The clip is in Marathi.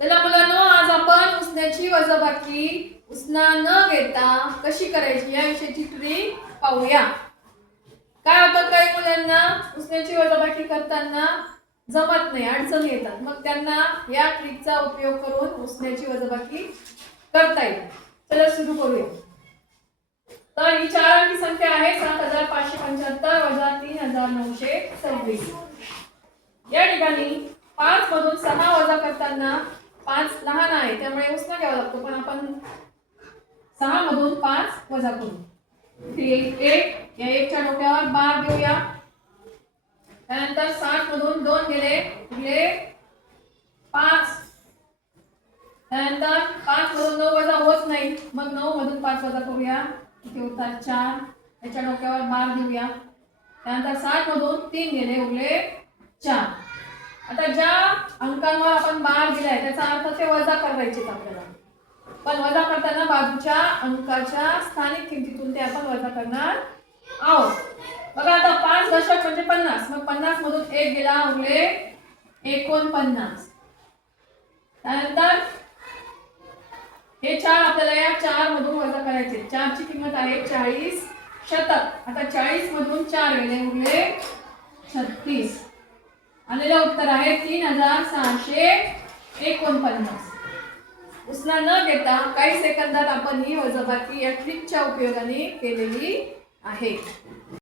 चला मुलांनो, आज आपण उसण्याची वजाबाकी उसना न घेता कशी करायची या विषयाची ट्रिक पाहूया। काय होतं, काही मुलांना उसण्याची वजाबाकी करताना जमत नाही, अडचण येतात, मग त्यांना या ट्रिकचा उपयोग करून उसण्याची वजाबाकी करता येईल। चला सुरू करूया। तर ही 4 अंकी संख्या आहे 7575 वजा 3926। या ठिकाणी 5 मधून 6 वजा करताना 5 लहान आहे, त्यामुळे उसना घ्यावा लागतो, पण आपण 6 मधून 5 वजा करू। इथे 1 या 1 च्या डोक्यावर बार देऊया। त्यानंतर 7 मधून 2 गेले, उरले 5। त्यानंतर 5 मधून 9 वजा होत नाही, मग 9 मधून 5 वजा करूया। इथे होतात 4, याच्या डोक्यावर बार देऊया। त्यानंतर 7 मधून 3 गेले, उरले 4। आता ज्या अंकांवर आपण बार दिलाय त्याचा अर्थ ते वजा करायचे आपल्याला, पण वजा करताना बाजूच्या अंकाच्या स्थानिक किमतीतून ते आपण वजा करणार आहोत। बघा आता 5 दशक म्हणजे 50, मग 50 मधून 1 गेला, उरले 49। त्यानंतर हे 4 आपल्याला या 4 मधून वजा करायचे। 4 ची किंमत आहे 40 शतक। आता 40 मधून 4 गेले, उरले 36। आलेलं उत्तर आहे 3649। उसना न घेता काही सेकंदात आपण ही वजाबाकी या ट्रिकच्या उपयोगाने केलेली आहे।